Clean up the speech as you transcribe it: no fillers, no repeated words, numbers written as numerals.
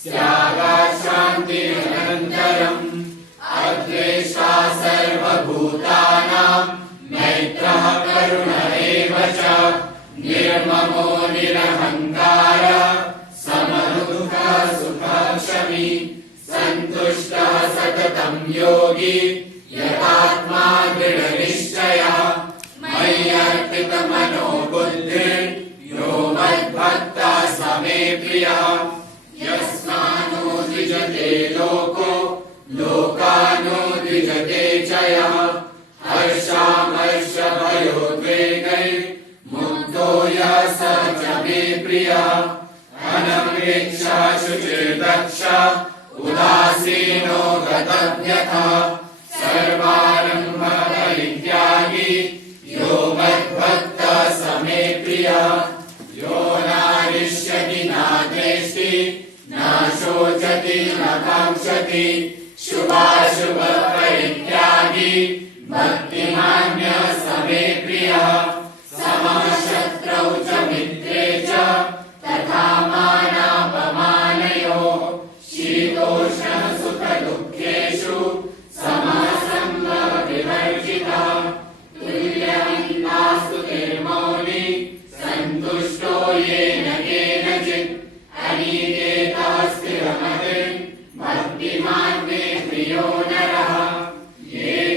स्यात् शान्तिरनन्तरम्। अद्वेष्टा सर्वभूतानां मैत्रः करुण एव च। निर्ममो निरहङ्कारः समदुःखः सुखक्षमी। सन्तुष्टः सततं योगी यतात्मा दृढनिश्चयः। मय्यर्पितमनो बुद्धिर् यो मद्भक्तः स मे प्रियः। यस्मान्नो द्विजते लोको लोकानो द्विजते च यः। हर्षामर्षभयोद्वेगैर्मुक्तो यः स च मे प्रियः। अनपेक्षः शुचिर्दक्षः उदासीनो गतव्यथः। सर्वारम्भपरित्यागी यो मद्भक्तः स मे प्रियः। यो नारिष्यति न द्वेष्टि न शोचति न काङ्क्षति। शुभाशुभपरित्यागी भक्तिमान्यः